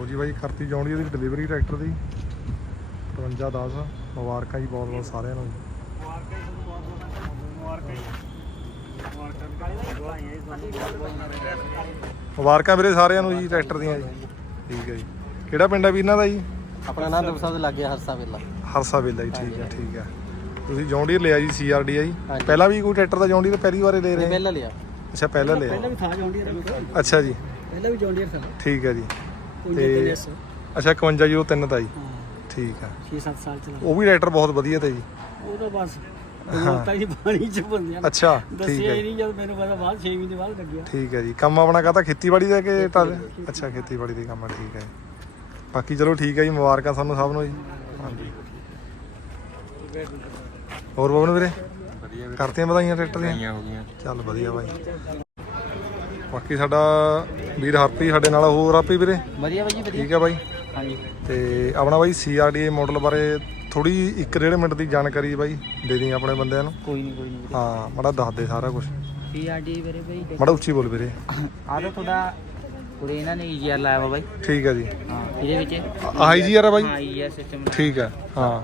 ਲਓ ਜੀ ਬਾਈ ਕਰਤੀ ਜਾਉਣੀ ਇਹਦੀ ਡਿਲੀਵਰੀ ਟਰੈਕਟਰ ਦੀ। 5510 ਮੁਬਾਰਕਾਂ ਜੀ ਬਹੁਤ ਬਹੁਤ ਸਾਰਿਆਂ ਨੂੰ। ਮੁਬਾਰਕਾਂ ਵੀਰੇ ਸਾਰਿਆਂ ਨੂੰ ਜੀ ਟਰੈਕਟਰ ਦੀਆਂ ਜੀ। ਠੀਕ ਹੈ ਜੀ। ਕਿਹੜਾ ਪਿੰਡ ਹੈ ਵੀ ਇਹਨਾਂ ਦਾ ਜੀ? ਆਪਣਾ ਨਾਮ ਸਾਹਿਬ ਦੇ ਲੱਗੇ ਹਰਸਾ ਵੇਲਾ। ਹਰਸਾ ਵੇਲਾ ਜੀ ਠੀਕ ਹੈ ਠੀਕ ਹੈ। ਤੁਸੀਂ ਜੌਂਡੀਅਰ ਲਿਆ ਜੀ ਸੀਆਰਡੀ ਆ ਜੀ। ਪਹਿਲਾਂ ਵੀ ਕੋਈ ਟਰੈਕਟਰ ਦਾ ਜੌਂਡੀਅਰ ਪਹਿਲੀ ਵਾਰੇ ਲੈ ਰਹੇ? ਪਹਿਲਾਂ ਲਿਆ। ਅੱਛਾ ਪਹਿਲਾਂ ਲਿਆ। ਵੀ ਥਾ ਜੌਂਡੀਅਰ ਅੱਛਾ ਜੀ। ਪਹਿਲਾਂ ਵੀ ਜੌਂਡੀਅਰ ਸੀ ਠੀਕ ਹੈ ਜੀ। ਤੇ ਤੇ ਲੈਸ ਅੱਛਾ 5103 ਦਾ ਜੀ। ਹਾਂ। ਠੀਕ ਹੈ 6-7 ਸਾਲ ਚਲਾ ਉਹ ਵੀ ਟਰੈਕਟਰ ਬਹੁਤ ਵਧੀਆ ਤੇ ਜੀ। ਉਹ ਤਾਂ ਬਸ। ਰੋਤਾ ਹੀ ਪਾਣੀ ਚ ਬੰਦਿਆ ਅੱਛਾ ਠੀਕ ਦੱਸਿਆ ਹੈ ਨਹੀਂ ਜਦ ਮੈਨੂੰ ਪਤਾ ਬਾਅਦ 6 ਮਹੀਨੇ ਬਾਅਦ ਲੱਗਿਆ। ਠੀਕ ਹੈ ਜੀ। ਕੰਮ ਆਪਣਾ ਕਹਤਾ ਖੇਤੀਬਾੜੀ ਦਾ ਕਿ ਅੱਛਾ ਖੇਤੀਬਾੜੀ ਦੇ ਕੰਮ ਆ ਠੀਕ ਹੈ ਬਾਕੀ ਚਲੋ ਠੀਕ ਹੈ ਜੀ ਮੁਬਾਰਕਾਂ ਸਾਨੂੰ ਸਭ ਨੂੰ ਜੀ। ਹਾਂਜੀ। ਹੋਰ ਬਵਨ ਵੀਰੇ? ਵਧੀਆ ਕਰਤੀਆਂ ਵਧਾਈਆਂ ਟਰੈਕਟਰ ਦੀਆਂ? ਹੋ ਗਈਆਂ। ਚੱਲ ਵਧੀਆ ਬਾਈ। ਬਾਕੀ ਸਾਡਾ ਵੀਰ ਹਰਪੀ ਸਾਡੇ ਨਾਲ ਹੋਰ ਹਰਪੀ ਵੀਰੇ? ਵਧੀਆ ਬਾਈ ਜੀ ਵਧੀਆ। ਠੀਕ ਹੈ ਬਾਈ? ਹਾਂਜੀ। ਤੇ ਆਪਣਾ ਬਾਈ ਸੀਆਰਡੀਏ ਮਾਡਲ ਬਾਰੇ ਥੋੜੀ ਇੱਕ ਡੇਢ ਮਿੰਟ ਦੀ ਜਾਣਕਾਰੀ ਬਾਈ ਦੇ ਦੀ ਆਪਣੇ ਬੰਦਿਆਂ ਨੂੰ। ਕੋਈ ਨਹੀਂ ਕੋਈ ਨਹੀਂ ਹਾਂ ਮਾੜਾ ਦੱਸ ਦੇ ਸਾਰਾ ਕੁਝ ਪੀਆਰਡੀ ਵੀਰੇ ਬਾਈ ਮਾੜਾ ਉੱਚੀ ਬੋਲ ਵੀਰੇ। ਆ ਤਾਂ ਤੁਹਾਡਾ ਕੁੜੇ ਇਹਨਾਂ ਨੇ ਈਜੀਆਰ ਲਾਇਆ ਵਾ ਬਾਈ। ਠੀਕ ਹੈ ਜੀ। ਹਾਂ ਇਹਦੇ ਵਿੱਚ। ਆਈ ਜੀ ਯਾਰ ਆ ਬਾਈ? ਹਾਂ ਈਜੀਆਰ ਸਿਸਟਮ ਠੀਕ ਹੈ ਹਾਂ।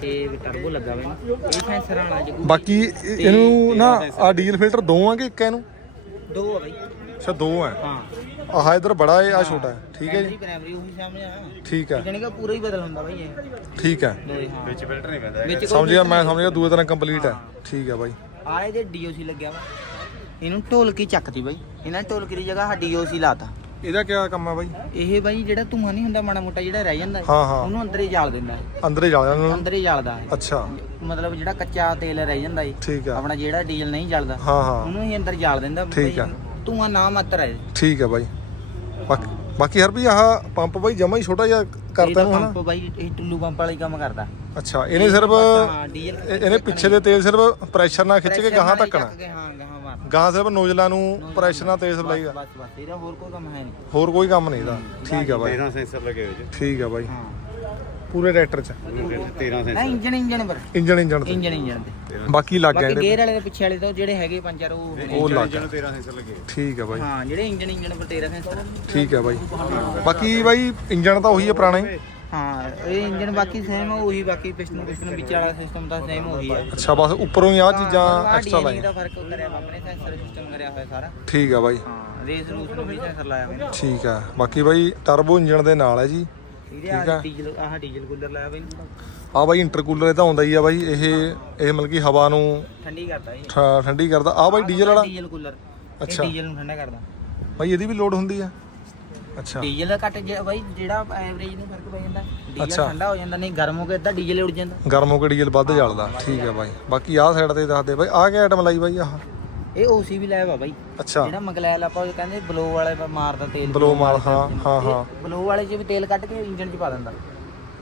ਤੇ ਟਰਬੋ ਲੱਗਾ ਵਾ ਇਹਨੂੰ। ਇਹ ਸੈਂਸਰ ਵਾਲਾ ਜੀ ਬਾਕੀ ਇਹ- ਇਹਨੂੰ ਨਾ ਆ ਡੀਜ਼ਲ ਫਿਲਟਰ ਦੋ ਆ ਕਿ ਇੱਕ ਇਹਨੂੰ? ਦੋ ਆ ਬਾਈ। ਅੱਛਾ ਦੋ ਆ ਹਾਂ। ਆਹ ਇਧਰ ਬੜਾ ਹੈ ਆ ਛੋਟਾ ਹੈ। ਠੀਕ ਹੈ ਜੀ। ਪ੍ਰਾਇਮਰੀ ਉਹੀ ਸਾਹਮਣੇ ਆ। ਠੀਕ ਹੈ। ਜਾਨੀ ਕਿ ਪੂਰਾ ਹੀ ਬਦਲ ਹੁੰਦਾ ਬਾਈ ਇਹ। ਠੀਕ ਹੈ। ਦੋਏ ਹਾਂ। ਵਿੱਚ ਫਿਲਟਰ ਨਹੀਂ ਪੈਂਦਾ ਵਿੱਚ ਸਮਝ ਗਿਆ ਮੈਂ ਸਮਝ ਗਿਆ ਦੂਏ ਤਰ੍ਹਾਂ ਕੰਪਲੀਟ ਹੈ। ਠੀਕ ਹੈ ਬਾਈ। ਆ ਇਹਦੇ ਡੀਓਸੀ ਲੱਗਿਆ ਵਾ। ਇਹਨੂੰ ਢੋਲਕੀ ਚੱਕਤੀ ਬਾਈ। ਇਹਨਾਂ ਢੋਲਕੀ ਦੀ ਜਗ੍ਹਾ ਡੀਓਸੀ ਲਾਤਾ। ਇਹਦਾ ਕੀ ਕੰਮ ਹੈ ਬਾਈ? ਇਹ ਬਾਈ ਜਿਹੜਾ ਧੂੰਆਂ ਨਹੀਂ ਹੁੰਦਾ ਮਾੜਾ ਮੋਟਾ ਜਿਹੜਾ ਰਹਿ ਜਾਂਦਾ ਹੈ, ਹਾਂ ਉਹਨੂੰ ਅੰਦਰ ਹੀ ਜਾਲ ਦਿੰਦਾ ਅੰਦਰ ਹੀ ਜਾ ਜਾਣਾ ਅੰਦਰ ਹੀ। ਜਾਲਦਾ ਅੱਛਾ। ਮਤਲਬ ਜਿਹੜਾ ਕੱਚਾ ਤੇਲ ਰਹਿ ਜਾਂਦਾ ਹੈ ਠੀਕ ਹੈ ਆਪਣਾ ਜਿਹੜਾ ਡੀਜ਼ਲ ਨਹੀਂ ਜਲਦਾ ਹਾਂ ਹਾਂ। ਉਹਨੂੰ ਹੀ ਅੰਦਰ ਜਾਲ ਦਿੰਦਾ ਠੀਕ ਆ। ਧੂੰਆਂ ਨਾ ਮਾਤਰ ਹੈ ਠੀਕ ਹੈ ਬਾਈ। ਬਾਕੀ ਹਰ ਵੀ ਆਹ ਪੰਪ ਬਾਈ ਜਮਾ ਹੀ ਛੋਟਾ ਜਿਹਾ ਕਰਤਾ ਨੂੰ? ਹਨਾ ਪੰਪ ਬਾਈ ਇਹ ਟੁੱਲੂ ਪੰਪ ਵਾਲਾ ਹੀ ਕੰਮ ਕਰਦਾ। ਅੱਛਾ ਇਹਨੇ ਸਿਰਫ ਇਹਨੇ ਪਿੱਛੇ ਦੇ ਤੇਲ ਸਿਰਫ ਪ੍ਰੈਸ਼ਰ ਨਾਲ ਖਿੱਚ ਕੇ ਗਾਹਾਂ ਕੇ, ਹਾਂ ਗਾਹਾਂ ਗਾਹਾਂ ਸਿਰਫ ਨੋਜ਼ਲਾਂ ਨੂੰ ਪ੍ਰੈਸ਼ਰ ਨਾਲ ਤੇਲ ਸਪਲਾਈ ਬਸ ਬਸ ਇਹਦਾ ਹੋਰ ਕੋਈ ਕੰਮ ਹੈ ਨਹੀਂ। ਹੋਰ ਕੋਈ ਕੰਮ ਨਹੀਂ ਇਹਦਾ। ਠੀਕ ਹੈ ਬਾਈ। 13 ਸੈਂਸਰ ਲੱਗੇ ਹੋਏ ਠੀਕ ਹੈ ਬਾਈ। ਹਾਂ। ਪੂਰੇ ਟਰੈਕਟਰ 'ਚ। 13 ਨਾ ਸੈਂਸਰ ਇੰਜਨ ਇੰਜਨ ਪਰ। ਇੰਜਨ ਇੰਜਨ ਤੇ। ਇੰਜਨ ਇੰਜਨ ਤੇ। ਬਾਕੀ ਲੱਗ ਗਿਆ ਬਾਕੀ ਇਹਦੇ ਗੇਅਰ ਵਾਲੇ ਦੇ ਪਿੱਛੇ ਵਾਲੇ ਤੋਂ ਜਿਹੜੇ ਹੈਗੇ ਪੰਜ ਚਾਰ ਉਹ ਉਹ ਲੱਗ ਗਿਆ 13 ਸੈਂਸਰ ਲੱਗੇ ਹੋਏ। ਠੀਕ ਹੈ ਬਾਈ। ਹਾਂ ਜਿਹੜੇ ਇੰਜਨ ਇੰਜਨ ਪਰ 13 ਸੈਂਸਰ ਠੀਕ ਹੈ ਬਾਈ। ਬਾਕੀ ਬਾਈ ਇੰਜਨ ਤਾਂ ਉਹੀ ਹੈ ਪੁਰਾਣਾ। ਹੀ ਹਾਂ ਇਹ ਇੰਜਨ ਬਾਕੀ ਸੇਮ ਉਹੀ ਬਾਕੀ ਪਿਸਟਨ ਪਿਸਟਨ ਵਿੱਚ ਵਾਲਾ ਸਿਸਟਮ ਤਾਂ ਸੇਮ ਉਹੀ ਹੈ ਅੱਛਾ ਬਸ ਉੱਪਰੋਂ ਹੀ ਆ ਚੀਜ਼ਾਂ ਐਕਸਟਰਾ ਲਾਈਆਂ। ਦਾ ਫ਼ਰਕ ਕਰਿਆ ਆਪਣੇ ਸੈਂਸਰ ਸਿਸਟਮ ਕਰਿਆ ਹੋਇਆ ਸਾਰਾ। ਠੀਕ ਹੈ ਬਾਈ। ਹਾਂ ਰੇਸ ਰੂਸ ਨੂੰ ਵੀ ਸੈਂਸਰ ਲਾਇਆ ਹੋਇਆ। ਠੀਕ ਹੈ ਬਾਕੀ ਬਾਈ ਟਰਬੋ ਇੰਜਨ ਦੇ ਨਾਲ ਹੈ ਜੀ। ਇਹਦੇ ਆਹ ਡੀਜ਼ਲ ਆਹ ਡੀਜ਼ਲ ਕੂਲਰ ਲਾਇਆ ਬਈ। ਆ ਬਾਈ ਇੰਟਰਕੂਲਰ ਇਹ ਤਾਂ ਆਉਂਦਾ ਹੀ ਆ ਬਾਈ। ਇਹ ਇਹ ਮਤਲਬ ਕਿ ਹਵਾ ਨੂੰ ਠੰਡੀ ਕਰਦਾ ਇਹ ਠ- ਠੰਡੀ ਕਰਦਾ। ਆ ਬਾਈ ਡੀਜ਼ਲ ਵਾਲਾ? Diesel cooler. ਅੱਛਾ। ਡੀਜ਼ਲ ਨੂੰ ਠੰਡਾ ਕਰਦਾ। ਬਾਈ ਇਹਦੀ ਵੀ ਲੋਡ ਹੁੰਦੀ ਆ। ਅੱਛਾ। ਡੀਜ਼ਲ ਘੱਟ ਜੇ ਬਾਈ ਜਿਹੜਾ ਐਵਰੇਜ ਨੂੰ ਫ਼ਰਕ ਪੈ ਜਾਂਦਾ। ਡੀਜ਼ਲ ਅੱਛਾ। ਠੰਡਾ ਹੋ ਜਾਂਦਾ ਨਹੀਂ ਗਰਮ ਹੋ ਕੇ ਇਦਾਂ ਡੀਜ਼ਲ ਉੱਡ ਜਾਂਦਾ। ਗਰਮ ਹੋ ਕੇ ਡੀਜ਼ਲ ਵੱਧ ਜਲਦਾ। ਠੀਕ ਹੈ ਬਾਈ। ਬਾਕੀ ਆਹ ਸਾਈਡ ਤੇ ਦੱਸ ਦੇ ਬਾਈ। ਆਹ ਕਿਆ ਆਈਟਮ ਲਾਈ ਬਾਈ ਆਹ? ਇਹ ਓਸੀ ਵੀ ਲਾਇਆ ਵਾ ਬਾਈ। ਅੱਛਾ। ਜਿਹੜਾ ਮਗਲੈਲ ਆਪਾਂ ਉਹ ਕਹਿੰਦੇ ਬਲੋ ਵਾਲੇ ਮਾਰਦਾ ਤੇਲ ਬਲੋ ਮਾਰ ਹਾਂ ਹਾਂ ਹਾਂ। ਬਲੋ ਵਾਲੇ 'ਚ ਵੀ ਤੇਲ ਕੱਢ ਕੇ ਇੰਜਨ 'ਚ ਪਾ ਦਿੰਦਾ।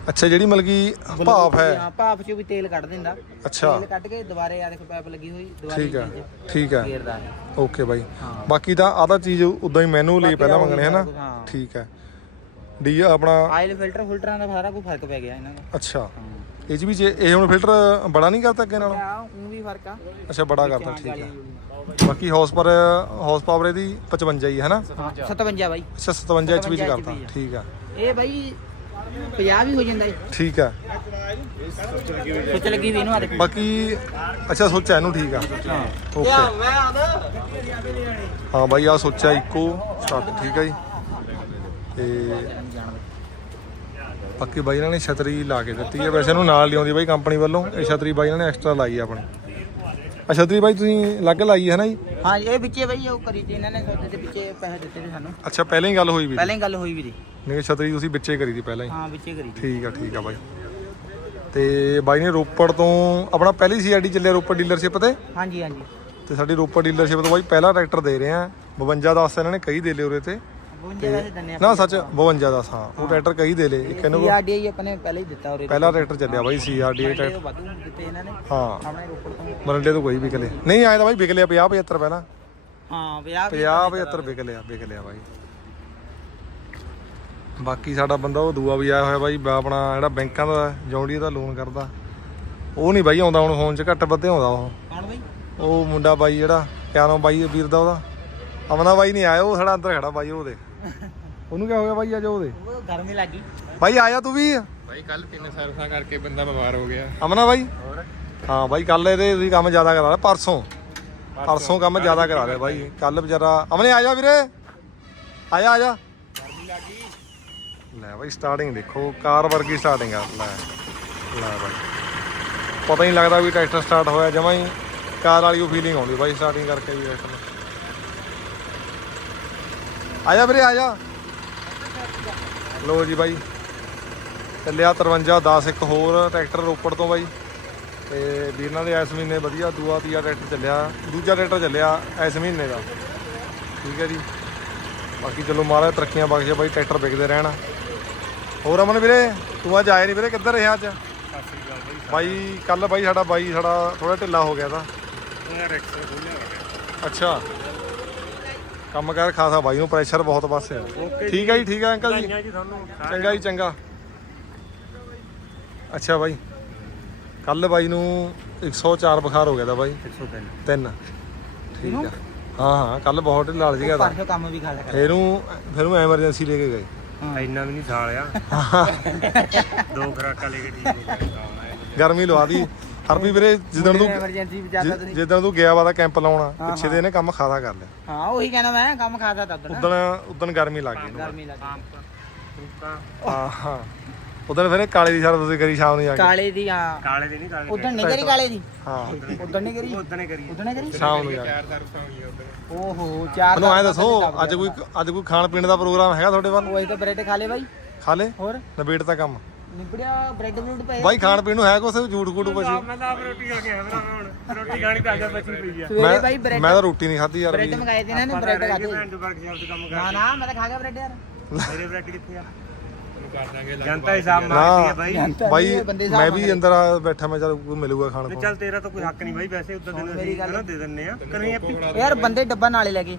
ਅੱਛਾ ਜਿਹੜੀ ਮਤਲਬ ਕਿ ਭਾਫ ਹੈ। ਹਾਂ ਭਾਫ 'ਚ ਵੀ ਤੇਲ ਕੱਢ ਦਿੰਦਾ। ਅੱਛਾ। ਤੇਲ ਕੱਢ ਕੇ ਦੁਬਾਰੇ ਆ ਦੇਖੋ ਪਾਈਪ ਲੱਗੀ ਹੋਈ ਦੁਬਾਰੇ ਠੀਕ ਹੈ 'ਚ ਠੀਕ ਹੈ। ਫੇਰਦਾ ਹੈ। ਓਕੇ ਬਾਈ। ਬਾਕੀ ਤਾਂ ਤਾਂ ਚੀਜ਼ ਉਦਾਂ ਹੀ ਮੈਨੂਅਲ ਹੀ ਪਹਿਲਾਂ ਮੰਗਣੇ ਹੈ ਨਾ ਹਾਂ। ਠੀਕ ਹੈ। ਡੀ ਆਪਣਾ ਆਇਲ ਫਿਲਟਰ ਫਿਲਟਰਾਂ ਦਾ ਸਾਰਾ ਕੋਈ ਫ਼ਰਕ ਪੈ ਗਿਆ ਇਹਨਾਂ ਦਾ। ਅੱਛਾ। ਇਹ ਚ ਵੀ ਜੇ ਇਹ ਹੁਣ ਫਿਲਟਰ ਬੜਾ ਨਹੀਂ ਕਰਤਾ ਅੱਗੇ ਨਾਲੋਂ? ਆ ਉਹ ਵੀ ਫ਼ਰਕ ਆ। ਅੱਛਾ ਬੜਾ ਕਰਤਾ ਠੀਕ ਹੈ। ਬਾਕੀ ਹਾਰਸ ਪਰ ਹਾਰਸ ਪਾਵਰ ਇਹਦੀ 55 ਹੀ ਹੈ ਨਾ ਹਾਂ 57 ਬਾਈ। ਅੱਛਾ 57 ਐਚ ਵਿੱਚ 57 ਕਰਤਾ। ਠੀਕ ਆ ਇਹ ਬਾਈ 50 ਵੀ ਹੋ ਜਾਂਦਾ ਏ ਠੀਕ ਆ। ਸੋਚ ਲੱਗੀ ਵੀ ਇਹਨੂੰ ਆ ਬਾਕੀ ਅੱਛਾ ਸੋਚਿਆ ਇਹਨੂੰ ਠੀਕ ਆ। ਹਾਂ। ਓਕੇ। ਹਾਂ ਬਾਈ ਆ ਸੋਚਿਆ ਇੱਕੋ ਸਟਾਰਟ ਠੀਕ ਆ ਜੀ। ਤੇ ਬਾਕੀ ਬਾਈ ਇਹਨਾਂ ਨੇ ਛਤਰੀ ਲਾ ਕੇ ਦਿੱਤੀ ਹੈ ਵੈਸੇ ਇਹਨੂੰ ਨਾਲ ਲਿਆਉਂਦੀ ਬਾਈ ਕੰਪਨੀ ਵੱਲੋਂ। ਇਹ ਛਤਰੀ ਬਾਈ ਇਹਨਾਂ ਨੇ ਐਕਸਟਰਾ ਲਾਈ ਆ ਆਪਣੀ। ਆ ਛਤਰੀ ਬਾਈ ਤੁਸੀਂ ਅਲੱਗ ਲਾਈ ਹੈ ਨਾ ਜੀ? ਹਾਂ ਇਹ ਵਿੱਚੇ ਬਾਈ ਉਹ ਕਰੀ ਤੇ ਇਹਨਾਂ ਨੇ ਸੌਦੇ ਦੇ ਵਿੱਚੇ ਪੈਸੇ ਦਿੱਤੇ ਨੇ ਸਾਨੂੰ। ਅੱਛਾ ਪਹਿਲਾਂ ਹੀ ਗੱਲ ਹੋਈ ਵੀ ਪਹਿਲਾਂ ਹੀ ਗੱਲ ਹੋਈ ਵੀ ਦੀ ਨਹੀਂ ਛਤਰੀ ਤੁਸੀਂ ਵਿੱਚੇ ਕਰੀ ਦੀ ਪਹਿਲਾਂ ਹੀ। ਹਾਂ ਵਿੱਚੇ ਕਰੀ। ਠੀਕ ਆ ਠੀਕ ਆ ਬਾਈ। ਤੇ ਬਾਈ ਨੇ ਰੋਪੜ ਤੋਂ ਆਪਣਾ ਪਹਿਲੀ ਸੀਆਰਡੀ ਚੱਲਿਆ ਰੋਪੜ ਡੀਲਰਸ਼ਿਪ ਤੇ? ਹਾਂਜੀ ਹਾਂਜੀ। ਤੇ ਸਾਡੀ ਰੋਪੜ ਡੀਲਰਸ਼ਿਪ ਤੋਂ ਬਾਈ ਪਹਿਲਾ ਟਰੈਕਟਰ ਦੇ ਰਹੇ ਆ। 52 10 ਇਹਨਾਂ ਨੇ ਕਈ ਦੇ ਲਏ ਉਰੇ ਤੇ। 52 ਵੈਸੇ ਦੰਨੇ ਨਾ ਸੱਚ 52 10 ਹਾਂ। ਉਹ ਟਰੈਕਟਰ ਕਈ ਦੇ ਲਏ। ਇੱਕ ਇਹਨੂੰ ਆਰਡੀਆਈ ਆਪਣੇ ਪਹਿਲਾਂ ਹੀ ਦਿੱਤਾ ਉਰੇ ਪਹਿਲਾ ਟਰੈਕਟਰ ਚੱਲਿਆ ਬਾਈ ਸੀਆਰਡੀ ਟਰੈਕਟਰ। ਵਾਧੂ ਦਿੱਤੇ ਇਹਨਾਂ ਨੇ। ਹਾਂ। ਆਪਣੇ ਰੋਪੜ ਤੋਂ। ਮਰੰਡੇ ਤੋਂ ਕੋਈ ਵਿਕ ਲਿਆ ਨਹੀਂ ਆਇਆ ਤਾਂ ਬਾਈ ਵਿਕ ਲਿਆ 50 75 ਪਹਿਲਾਂ। ਹਾਂ 50 50 75 ਵਿਕ ਲਿਆ ਵਿਕ ਲਿਆ ਬਾਈ। ਬਾਕੀ ਸਾਡਾ ਬੰਦਾ ਉਹ ਦੂਆ ਵੀ ਆਇਆ ਹੋਇਆ ਬਾਈ ਆਪਣਾ ਜਿਹੜਾ ਬੈਂਕਾਂ ਦਾ ਜੌਂਡੀ ਦਾ ਲੋਨ ਕਰਦਾ। ਉਹ ਨਹੀਂ ਬਾਈ ਆਉਂਦਾ ਹੁਣ ਫੋਨ 'ਚ ਘੱਟ ਵੱਧੇ ਆਉਂਦਾ ਉਹ। ਕੌਣ ਬਾਈ? ਉਹ ਮੁੰਡਾ ਬਾਈ ਜਿਹੜਾ ਕਿਆ ਨਾਮ ਬਾਈ ਵੀਰ ਦਾ ਉਹਦਾ। ਅਮਨਾ ਬਾਈ ਨਹੀਂ ਆਇਆ ਉਹ ਸਾਡਾ ਅੰਦਰ ਖੜਾ ਬਾਈ ਉਹਦੇ। ਉਹਨੂੰ ਕੀ ਹੋ ਗਿਆ ਬਾਈ ਅੱਜ ਉਹਦੇ? ਉਹ ਗਰਮੀ ਲੱਗੀ। ਬਾਈ ਆਇਆ ਤੂੰ ਵੀ? ਬਾਈ ਕੱਲ ਤਿੰਨ ਸਰਫਾਂ ਕਰਕੇ ਬੰਦਾ ਬਿਮਾਰ ਹੋ ਗਿਆ। ਅਮਨਾ ਬਾਈ? ਹਾਂ ਬਾਈ ਕੱਲ ਇਹਦੇ ਤੁਸੀਂ ਕੰਮ ਜ਼ਿਆਦਾ ਕਰਾ ਲਿਆ ਪਰਸੋਂ। ਪਰਸੋਂ। ਕੰਮ ਜ਼ਿਆਦਾ ਕਰਾ ਲਿਆ ਬਾਈ। ਕੱਲ ਵਿਚਾਰਾ ਅਮਨੇ ਆ ਜਾ ਵੀਰੇ? ਆ ਜਾ ਆ ਜਾ ਲੈ ਬਾਈ ਸਟਾਰਟਿੰਗ ਦੇਖੋ, ਕਾਰ ਵਰਗੀ ਸਟਾਰਟਿੰਗ ਆ। ਲੈ ਲੈ ਬਾਈ। ਪਤਾ ਹੀ ਨਹੀਂ ਲੱਗਦਾ ਵੀ ਟਰੈਕਟਰ ਸਟਾਰਟ ਹੋਇਆ ਜਮਾਂ ਹੀ। ਕਾਰ ਵਾਲੀ ਉਹ ਫੀਲਿੰਗ ਆਉਂਦੀ ਬਾਈ ਸਟਾਰਟਿੰਗ ਕਰਕੇ ਵੀ ਟਰੈਕਟਰ ਨੂੰ ਆ ਵੀਰੇ, ਆ ਲੋ ਜੀ ਬਾਈ। ਚੱਲਿਆ 53 10 ਇੱਕ ਹੋਰ ਟਰੈਕਟਰ ਰੋਪੜ ਤੋਂ ਬਾਈ। ਤੇ ਵੀਰਾਂ ਦੇ ਇਸ ਮਹੀਨੇ ਵਧੀਆ ਦੂਆ, ਤੀਆ ਟਰੈਕਟਰ ਚੱਲਿਆ। ਦੂਜਾ ਟਰੈਕਟਰ ਚੱਲਿਆ ਇਸ ਮਹੀਨੇ ਦਾ। ਠੀਕ ਹੈ ਜੀ। ਬਾਕੀ ਚਲੋ ਮਹਾਰਾਜ ਤਰੱਕੀਆਂ ਬਖਸ਼ੇ ਬਾਈ, ਟਰੈਕਟਰ ਵਿਕਦੇ ਰਹਿਣ। ਹੋਰ ਅਮਨ ਵੀਰੇ ਤੂੰ ਅੱਜ ਆਏ ਨਹੀਂ ਵੀਰੇ ਕਿੱਧਰ ਰਿਹਾ ਅੱਜ? ਬਾਈ ਕੱਲ ਬਾਈ ਸਾਡਾ ਬਾਈ ਸਾਡਾ ਥੋੜਾ ਢਿੱਲਾ ਹੋ ਗਿਆ ਤਾਂ। ਉਹ ਖੋਲਿਆ ਅੱਛਾ। ਕੰਮ ਕਰ ਖਾਸਾ ਬਾਈ ਨੂੰ ਪ੍ਰੈਸ਼ਰ ਬਹੁਤ ਬਸ। ਠੀਕ ਹੈ ਜੀ ਠੀਕ ਹੈ ਅੰਕਲ ਜੀ? ਜੀ ਤੁਹਾਨੂੰ ਚੰਗਾ ਜੀ ਚੰਗਾ। ਅੱਛਾ ਬਾਈ। ਕੱਲ ਬਾਈ ਨੂੰ 104 ਬੁਖਾਰ ਹੋ ਗਿਆ ਦਾ ਬਾਈ। 103 ਤਿੰਨ। ਠੀਕ ਆ। ਹਾਂ ਹਾਂ ਕੱਲ ਬਹੁਤ ਢਿੱਲਾ ਸੀਗਾ ਦਾ ਪਰਸੋਂ ਕੰਮ ਵੀ ਖਾ ਲਿਆ ਕਰ ਫਿਰ ਨੂੰ ਫਿਰ ਨੂੰ ਐਮਰਜੈਂਸੀ ਲੈ ਕੇ ਗਏ। ਇੰਨਾ ਵੀ ਨਹੀਂ ਸਾਲਿਆ। ਦੋ ਖਰਾਕਾਂ ਲੈ ਕੇ ਠੀਕ ਹੋ ਗਿਆ ਗਰਮੀ ਲਵਾ ਦੀ। ਹਰਪੀ ਵੀਰੇ ਜਿੱਦਣ ਤੂੰ ਐਮਰਜੈਂਸੀ ਜਿੱਦਣ ਤੂੰ ਗਿਆ ਵਾ ਤਾਂ ਕੈਂਪ ਲਾਉਣਾ ਪਿੱਛੇ ਦੇ ਇਹਨੇ ਕੰਮ ਖਾਦਾ ਕਰ ਲਿਆ। ਹਾਂ ਉਹੀ ਕਹਿਣਾ ਮੈਂ ਕੰਮ ਖਾਦਾ ਤਦ ਨਾ ਉਦਣ ਉਦਣ ਗਰਮੀ ਲੱਗ ਗਈ। ਇਹਨੂੰ। ਗਰਮੀ ਲੱਗੀ ਹਾਂ ਹਾਂ। ਉਦਣ ਫਿਰ ਇਹ ਕਾਲੇ ਦੀ ਸ਼ਰਤ ਤੁਸੀਂ ਕਰੀ ਸ਼ਾਮ ਨੂੰ ਜਾ ਕੇ। ਕਾਲੇ ਦੀ ਹਾਂ। ਕਾਲੇ ਦੇ ਨਹੀਂ ਕਾਲੇ ਉਦੋਂ ਨਹੀਂ ਕਰੀ। ਕਾਲੇ ਦੀ? ਹਾਂ। ਉਦੋਂ ਨਹੀਂ ਕਰੀ? ਉਦੋਂ ਨੇ ਕਰੀ। ਉਦੋਂ ਨਹੀਂ ਕਰੀ? ਸ਼ਾਮ ਨੂੰ ਜਾ ਕੇ। ਉਦੋਂ ਓਹੋ ਚਾਰ ਮੈਨੂੰ ਐ ਦੱਸੋ ਅੱਜ ਕੋਈ ਅੱਜ ਕੋਈ ਖਾਣ ਪੀਣ ਦਾ ਪ੍ਰੋਗਰਾਮ ਹੈਗਾ ਤੁਹਾਡੇ ਵੱਲ? ਉਹ ਤਾਂ ਬ੍ਰੈਡ ਖਾ ਲੇ ਬਾਈ। ਖਾ ਲੇ? ਹੋਰ? ਨਵੇੜ ਤਾਂ ਕੰਮ। ਨਿਬੜਿਆ ਬ੍ਰੈਡ ਬਰੂਡ ਪਏ। ਬਾਈ ਖਾਣ ਪੀਣ ਨੂੰ ਹੈ ਕੁਛ? ਝੂਠ ਕੂਟ ਕੁਛ? ਮੈਂ ਤਾਂ ਆਪ ਰੋਟੀ ਖਾ ਕੇ ਆਇਆ ਮੇਰਾ ਹੁਣ। ਰੋਟੀ ਖਾਣੀ ਤਾਂ ਅੱਜ ਬਚੀ ਪਈ ਆ। ਸਵੇਰੇ ਬਾਈ ਬ੍ਰੈਡ ਮੈਂ ਤਾਂ ਰੋਟੀ ਨਹੀਂ ਖਾਧੀ ਯਾਰ ਬ੍ਰੈਡ ਮੰਗਾਏ ਤੇ ਨਾ ਨੇ ਬ੍ਰੈਡ ਖਾਦੇ ਭੈਣ ਤੋਂ ਵਰਕ ਸ਼ਾਪ ਤੇ ਕੰਮ ਨਾ ਨਾ ਮੈਂ ਤਾਂ ਖਾ ਗਿਆ ਬ੍ਰੈਡ ਯਾਰ। ਮੇਰੇ ਬ੍ਰੈਕ ਕਿੱਥੇ ਆ? ਜਨਤਾ ਹਿਸਾਬ ਮਾਰਦੀ ਆ ਬਾਈ। ਬਾਈ ਬੰਦੇ ਮੈਂ ਵੀ ਅੰਦਰ ਆ ਬੈਠਾ ਮੈਂ ਚੱਲ ਕੋਈ ਮਿਲੂਗਾ ਖਾਣ ਤੇ ਨੂੰ ਚੱਲ ਤੇਰਾ ਤਾਂ ਕੋਈ ਹੱਕ ਨਹੀਂ ਬਾਈ ਵੈਸੇ ਉਦੋਂ ਦੇ ਅਸੀਂ ਨਾ ਦੇ ਦਿੰਨੇ ਆ ਕਰੀ ਆਪੀ। ਯਾਰ ਬੰਦੇ ਡੱਬਾ ਨਾਲੇ ਲੈ ਕੇ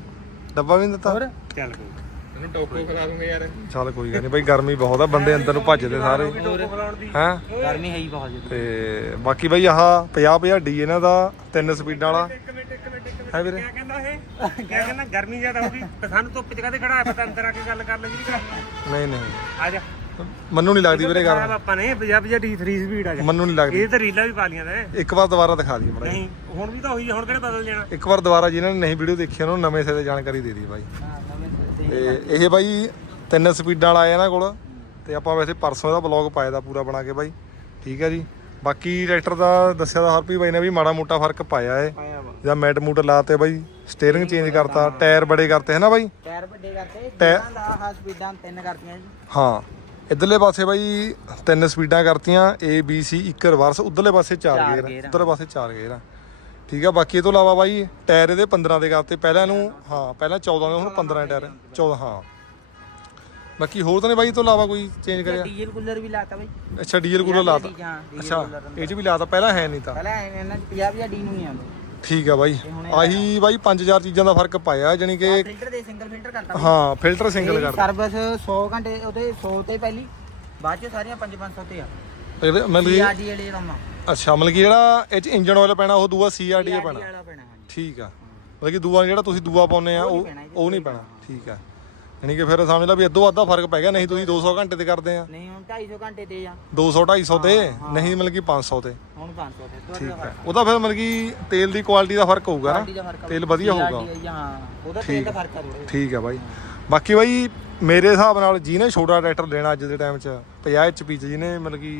ਡੱਬਾ ਵੀ ਨਹੀਂ ਦਿੱਤਾ? ਹੋਰ? ਚੱਲ ਕੋਈ ਤੈਨੂੰ ਟੋਕੋ ਖਿਲਾ ਦੂੰਗੇ ਯਾਰ। ਚੱਲ ਕੋਈ ਗੱਲ ਨਹੀਂ ਬਾਈ ਗਰਮੀ ਬਹੁਤ ਆ ਬੰਦੇ ਅੰਦਰ ਨੂੰ ਭੱਜਦੇ ਸਾਰੇ। ਟੋਕੋ ਖਿਲਾਉਣ ਦੀ। ਹੈਂ ਗਰਮੀ ਹੈ ਹੀ ਬਹੁਤ ਜ਼ਿਆਦਾ। ਤੇ ਬਾਕੀ ਬਾਈ ਆਹ 50 50 ਡੀ ਇਹਨਾਂ ਦਾ ਤਿੰਨ ਸਪੀਡਾਂ ਵਾਲਾ। ਹੈ ਵੀਰੇ। ਕਿਆ ਕਹਿੰਦਾ ਇਹ? ਕਿਆ ਕਹਿੰਦਾ ਗਰਮੀ ਜ਼ਿਆਦਾ ਹੋ ਗਈ ਤੇ ਸਾਨੂੰ ਧੁੱਪ ਚ ਕਾਹਦੇ ਖੜਾ ਹੈ ਪਤਾ ਅੰਦਰ ਆ ਕੇ ਗੱਲ ਕਰ ਲੈ ਜੀ ਨਹੀਂ ਨਹੀਂ। ਆ ਜਾ। ਮੈਨੂੰ ਨਹੀਂ ਲੱਗਦੀ ਵੀਰੇ ਗਰਮ ਆਪਾਂ ਨੇ 50 50 ਡੀ 3 ਸਪੀਡ ਆ ਜਾ। ਮੈਨੂੰ ਨਹੀਂ ਲੱਗਦੀ। ਇਹ ਤਾਂ ਰੀਲਾਂ ਵੀ ਪਾ ਲੀਆਂ ਨੇ। ਇੱਕ ਵਾਰ ਦੁਬਾਰਾ ਦਿਖਾ ਦਈਏ ਮੜਾ ਨਹੀਂ ਹੁਣ ਵੀ ਤਾਂ ਹੋਈ ਹੁਣ ਕਿਹੜੇ ਬਦਲ ਜਾਣਾ? ਇੱਕ ਵਾਰ ਦੁਬਾਰਾ ਜਿਨ੍ਹਾਂ ਨੇ ਨਹੀਂ ਵੀਡੀਓ ਦੇਖੀ ਉਹਨਾਂ ਨੂੰ ਨਵੇਂ ਸਿਰੇ ਜਾਣਕਾਰੀ ਦੇ ਦੀ ਬਾਈ। ਹਾਂ ਨਵੇਂ ਤੇ ਇਹ ਬਾਈ ਤਿੰਨ ਸਪੀਡਾਂ ਵਾਲਾ ਆ ਇਹਨਾਂ ਕੋਲ ਤੇ ਆਪਾਂ ਵੈਸੇ ਪਰਸੋਂ ਦਾ ਬਲੌਗ ਪਾਇਆ ਦਾ ਪੂਰਾ ਬਣਾ ਕੇ ਬਾਈ। ਠੀਕ ਹੈ ਜੀ। ਬਾਕੀ ਟਰੈਕਟਰ ਦਾ ਦੱਸਿਆ ਦਾ ਹਰਪੀ ਬਾਈ ਨੇ ਵੀ ਮਾੜਾ ਮੋਟਾ ਫ਼ਰਕ ਪਾਇਆ ਏ ਜਾਂ ਮੈਟ ਮੂਟ ਲਾਤੇ ਬਾਈ ਸਟੀਅਰਿੰਗ ਚੇਂਜ ਕਰਤਾ ਟਾਇਰ ਬੜੇ ਕਰਤੇ ਹੈ ਨਾ ਬਾਈ? ਟਾਇਰ ਵੱਡੇ ਕਰਤੇ ਟਾਇਰ- ਦਾ ਆਹ ਸਪੀਡਾਂ ਤਿੰਨ ਕਰਤੀਆਂ ਜੀ। ਹਾਂ ਇਧਰਲੇ ਪਾਸੇ ਬਾਈ ਤਿੰਨ ਸਪੀਡਾਂ ਕਰਤੀਆਂ A B C ਇੱਕ ਰਿਵਰਸ ਉਧਰਲੇ ਪਾਸੇ ਚਾਰ ਚਾਰ ਗੇਅਰ ਗੇਅਰ ਆ। ਉਧਰਲੇ ਪਾਸੇ ਚਾਰ ਗੇਅਰ ਆ। ਠੀਕ ਆ ਬਾਕੀ ਇਹ ਤੋਂ ਇਲਾਵਾ ਬਾਈ ਟਾਇਰ ਇਹਦੇ 15 ਦੇ ਕਰਤੇ ਪਹਿਲਾਂ ਇਹਨੂੰ ਹਾਂ ਪਹਿਲਾਂ 14 ਦੇ ਹੁਣ 15 ਦੇ ਟਾਇਰ 14 ਹਾਂ। ਬਾਕੀ ਹੋਰ ਤਾਂ ਨਹੀਂ ਬਾਈ ਇਹ ਤੋਂ ਇਲਾਵਾ ਕੋਈ ਚੇਂਜ ਕਰਿਆ? ਡੀਜ਼ਲ ਕੂਲਰ ਵੀ ਲਾਤਾ ਬਾਈ। ਅੱਛਾ ਡੀਜ਼ਲ ਕੂਲਰ ਲਾਤਾ। ਹਾਂ ਡੀਜ਼ਲ ਅੱਛਾ ਕੂਲਰ ਇਹ ਚ ਵੀ ਲਾਤਾ ਪਹਿਲਾਂ ਹੈ ਨਹੀਂ ਤਾਂ। ਪਹਿਲਾਂ ਇਹਨਾਂ ਚ 50 50 ਡੀ ਨੂੰ ਨਹੀਂ ਆਉਂਦੇ। ਠੀਕ ਆ ਬਾਈ। ਆਹੀ ਬਾਈ 5000 ਚੀਜ਼ਾਂ ਦਾ ਫ਼ਰਕ ਪਾਇਆ ਜਾਨੀ ਕਿ ਫਿਲਟਰ ਦੇ ਸਿੰਗਲ ਫਿਲਟਰ ਕਰਤਾ ਹਾਂ ਫਿਲਟਰ ਸਿੰਗਲ ਕਰ ਸਰਵਿਸ 100 ਘੰਟੇ ਉਹਦੇ 100 ਤੇ ਪਹਿਲੀ ਬਾਅਦ ਚ ਸਾਰੀਆਂ 5 500 ਤੇ ਆ। ਇਹਦੇ ਮਤਲਬ ਕਿ ਆਰਡੀ ਵਾਲੇ ਰਮਾ ਅੱਛਾ ਮਤਲਬ ਕਿ ਜਿਹੜਾ ਇਹ ਚ ਇੰਜਨ ਆਇਲ ਪੈਣਾ ਉਹ ਦੂਆ ਸੀਆਰਡੀ ਪੈਣਾ। ਠੀਕ ਆ। ਮਤਲਬ ਕਿ ਦੂਆ ਜਿਹੜਾ ਤੁਸੀਂ ਦੂਆ ਪਾਉਨੇ ਆ ਉਹ ਉਹ ਨਹੀਂ ਪੈਣਾ। ਠੀਕ ਆ। ਯਾਨੀ ਕਿ ਫਿਰ ਸਮਝ ਲਾ ਵੀ ਅੱਧੋ ਅੱਧਾ ਫ਼ਰਕ ਪੈ ਗਿਆ ਨਹੀਂ ਤੁਸੀਂ 200 ਘੰਟੇ ਤੇ ਕਰਦੇ ਆ। ਨਹੀਂ ਹੁਣ 250 ਘੰਟੇ ਤੇ ਆ। 200 250 ਤੇ ਨਹੀਂ ਮਤਲਬ ਕਿ 500 ਤੇ। ਹੁਣ 500 ਤੇ ਤੁਹਾਡੇ ਠੀਕ ਉਹਦਾ ਫਿਰ ਮਤਲਬ ਕਿ ਤੇਲ ਦੀ ਕੁਆਲਿਟੀ ਦਾ ਫ਼ਰਕ ਹੋਊਗਾ ਨਾ? ਦਾ ਤੇਲ ਵਧੀਆ ਹੋਊਗਾ। ਹਾਂ। ਉਹਦਾ ਤੇਲ ਦਾ ਫ਼ਰਕ ਆ ਥੋੜਾ ਠੀਕ ਆ ਬਾਈ। ਬਾਕੀ ਬਾਈ ਮੇਰੇ ਹਿਸਾਬ ਨਾਲ ਜਿਹਨੇ ਛੋਟਾ ਟਰੈਕਟਰ ਲੈਣਾ ਅੱਜ ਦੇ ਟਾਈਮ 'ਚ 50 ਐਚਪੀ 'ਚ ਜਿਹਨੇ ਮਤਲਬ ਕਿ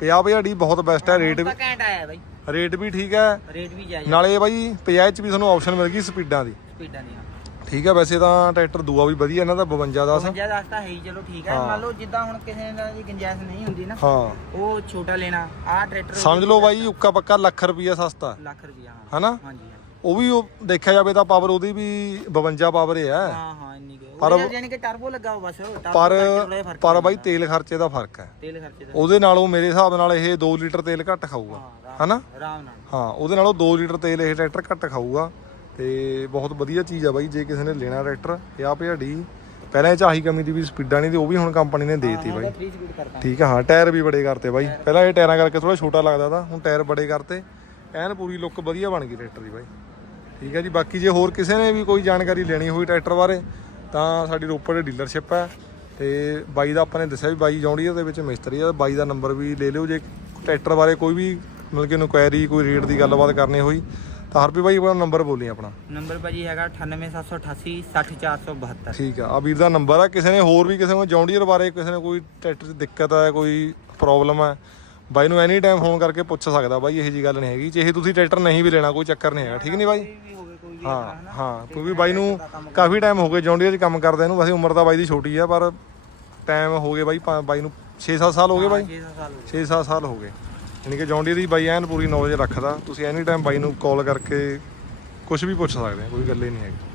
50 50 ਬਹੁਤ ਬੈਸਟ ਹੈ ਰੇਟ ਤਾਂ ਘੈਂਟ ਆਇਆ ਬਾਈ। ਰੇਟ ਵੀ ਠੀਕ ਹੈ। ਰੇਟ ਵੀ ਜਾਇਜ਼ ਨਾਲੇ ਬਾਈ 50 ਐਚਪੀ ਤੁਹਾਨੂੰ ਆਪਸ਼ਨ ਮਿਲ ਗਈ ਸਪੀਡਾਂ ਦੀ। ਸਪੀਡਾਂ ਦੀਆਂ ਠੀਕ ਹੈ ਵੈਸੇ ਤਾਂ ਟਰੈਕਟਰ ਦੂਆ ਵੀ ਵਧੀਆ ਇਹਨਾਂ ਦਾ 52 10 ਪੰਜਾ ਰਸਤਾ ਹੈ ਹੀ ਚਲੋ ਠੀਕ ਹੈ। ਮੰਨ ਲਓ ਜਿੱਦਾਂ ਹੁਣ ਕਿਸੇ ਦਾ ਦੀ ਗੁੰਜਾਇਸ਼ ਨਹੀਂ ਹੁੰਦੀ ਨਾ ਹਾਂ। ਉਹ ਛੋਟਾ ਲੈਣਾ ਆਹ ਟਰੈਕਟਰ ਸਮਝ ਲਓ ਬਾਈ ਉੱਕਾ ਪੱਕਾ ਲੱਖ ਰੁਪਈਆ ਸਸਤਾ। ਲੱਖ ਰੁਪਿਆ ਹਾਂ। ਹਨਾ? ਹਾਂਜੀ ਹਾਂਜੀ। ਉਹ ਵੀ ਉਹ ਦੇਖਿਆ ਜਾਵੇ ਤਾਂ ਪਾਵਰ ਉਹਦੀ ਵੀ 52 ਪਾਵਰ ਹੀ ਹੈ। ਹਾਂ ਇੰਨੀ ਕੁ। ਪਰ- ਯਾਨੀ ਕਿ ਟਰਬੋ ਲੱਗਾ ਹੋ ਬਸ turbo ਪਰ ਕਰਕੇ ਥੋੜ੍ਹਾ ਜਿਹਾ ਫ਼ਰਕ ਪਰ ਬਾਈ ਤੇਲ ਖਰਚੇ ਦਾ ਫ਼ਰਕ ਹੈ। ਤੇਲ ਖਰਚੇ ਦਾ ਉਹਦੇ ਨਾਲੋਂ ਮੇਰੇ ਹਿਸਾਬ ਨਾਲ ਇਹ 2 ਲੀਟਰ ਤੇਲ ਘੱਟ ਖਾਊਗਾ। ਹਾਂ ਹਨਾ? ਆਰਾਮ ਨਾਲ। ਹਾਂ ਉਹਦੇ ਨਾਲੋਂ 2 ਲੀਟਰ ਤੇਲ ਇਹ ਟਰੈਕਟਰ ਘੱਟ ਖਾਊਗਾ। ਤੇ ਬਹੁਤ ਵਧੀਆ ਚੀਜ਼ ਆ ਬਾਈ ਜੇ ਕਿਸੇ ਨੇ ਲੈਣਾ ਟਰੈਕਟਰ 50 50 ਪਹਿਲਾਂ ਇਹ ਚ ਆਹੀ ਕਮੀ ਦੀ ਵੀ ਸਪੀਡਾਂ ਨਹੀਂ ਤੇ ਉਹ ਵੀ ਹੁਣ ਕੰਪਨੀ ਨੇ ਦੇਤੀ ਬਾਈ। 3 ਸਪੀਡ ਕਰਤਾ ਠੀਕ ਆ ਹਾਂ ਟਾਇਰ ਵੀ ਬੜੇ ਕਰਤੇ ਬਾਈ। ਪਹਿਲਾਂ ਇਹ ਟਾਇਰਾਂ ਕਰਕੇ ਥੋੜਾ ਛੋਟਾ ਲੱਗਦਾ ਤਾ ਹੁਣ ਟਾਇਰ ਬੜੇ ਕਰਤੇ। ਐਨ ਪੂਰੀ ਲੁੱਕ ਵਧੀਆ ਬਣ ਗਈ ਟਰੈਕਟਰ ਦੀ ਬਾਈ। ਠੀਕ ਹੈ ਜੀ ਬਾਕੀ ਜੇ ਹੋਰ ਕਿਸੇ ਨੇ ਵੀ ਕੋਈ ਜਾਣਕਾਰੀ ਲੈਣੀ ਹੋਈ ਟਰੈਕਟਰ ਬਾਰੇ ਤਾਂ ਸਾਡੀ ਰੋਪੜ ਡੀਲਰਸ਼ਿਪ ਹੈ ਤੇ ਬਾਈ ਦਾ ਆਪਾਂ ਨੇ ਦੱਸਿਆ ਵੀ ਬਾਈ ਜੌਂਡੀਅਰ ਦੇ ਵਿੱਚ ਮਿਸਤਰੀ ਆ ਬਾਈ ਦਾ ਨੰਬਰ ਵੀ ਲੈ ਲਿਓ ਜੇ ਟਰੈਕਟਰ ਬਾਰੇ ਕੋਈ ਵੀ ਮਤਲਬ ਕਿ ਇਨਕੁਆਇਰੀ ਕੋਈ ਰੇਟ ਦੀ ਗੱਲਬਾਤ ਕਰਨੀ ਹੋਈ। ਤਾਂ ਹਰਪੀ ਬਾਈ ਆਪਣਾ ਨੰਬਰ ਬੋਲੀ ਆਪਣਾ। ਨੰਬਰ ਭਾਜੀ ਹੈਗਾ 98788 60472 ਠੀਕ ਆ ਆ ਵੀਰ ਦਾ ਨੰਬਰ ਆ ਕਿਸੇ ਨੇ ਹੋਰ ਵੀ ਕਿਸੇ ਨੂੰ ਜੌਂਡੀਅਰ ਬਾਰੇ ਕਿਸੇ ਨੇ ਕੋਈ ਟਰੈਕਟਰ 'ਚ ਦਿੱਕਤ ਹੈ ਕੋਈ ਪ੍ਰੋਬਲਮ ਹੈ ਬਾਈ ਨੂੰ ਐਨੀ ਟਾਈਮ ਫੋਨ ਕਰਕੇ ਪੁੱਛ ਸਕਦਾ ਬਾਈ ਇਹੋ ਜੀ ਗੱਲ ਨਹੀਂ ਹੈਗੀ ਚਾਹੇ ਤੁਸੀਂ ਟਰੈਕਟਰ ਨਹੀਂ ਵੀ ਲੈਣਾ ਕੋਈ ਚੱਕਰ ਨਹੀਂ ਹੈਗਾ ਠੀਕ ਨਹੀਂ ਬਾਈ? ਹਾਂ ਹਾਂ ਕਿਉਂਕਿ ਬਾਈ ਨੂੰ ਕਾਫੀ ਟਾਈਮ ਹੋ ਗਿਆ ਜੌਂਡੀਅਰ 'ਚ ਕੰਮ ਕਰਦੇ ਨੂੰ ਵੈਸੇ ਉਮਰ ਤਾਂ ਬਾਈ ਦੀ ਛੋਟੀ ਆ ਪਰ ਟਾਈਮ ਹੋ ਗਿਆ ਬਾਈ ਬਾਈ ਨੂੰ 6-7 ਸਾਲ ਹੋ ਗਏ ਬਾਈ? 6 ਸਾਲ ਹੋ 6-7 ਸਾਲ ਹੋ ਗਏ। ਯਾਨੀ ਕਿ ਜੌਂਡੀਅਰ ਦੀ ਬਾਈ ਐਨ ਪੂਰੀ ਨੌਲੇਜ ਰੱਖਦਾ। ਤੁਸੀਂ ਐਨੀ ਟਾਈਮ ਬਾਈ ਨੂੰ ਕਾਲ ਕਰਕੇ ਕੁਝ ਵੀ ਪੁੱਛ ਸਕਦੇ ਆ ਕੋਈ ਗੱਲ ਹੀ ਨਹੀਂ ਹੈਗੀ।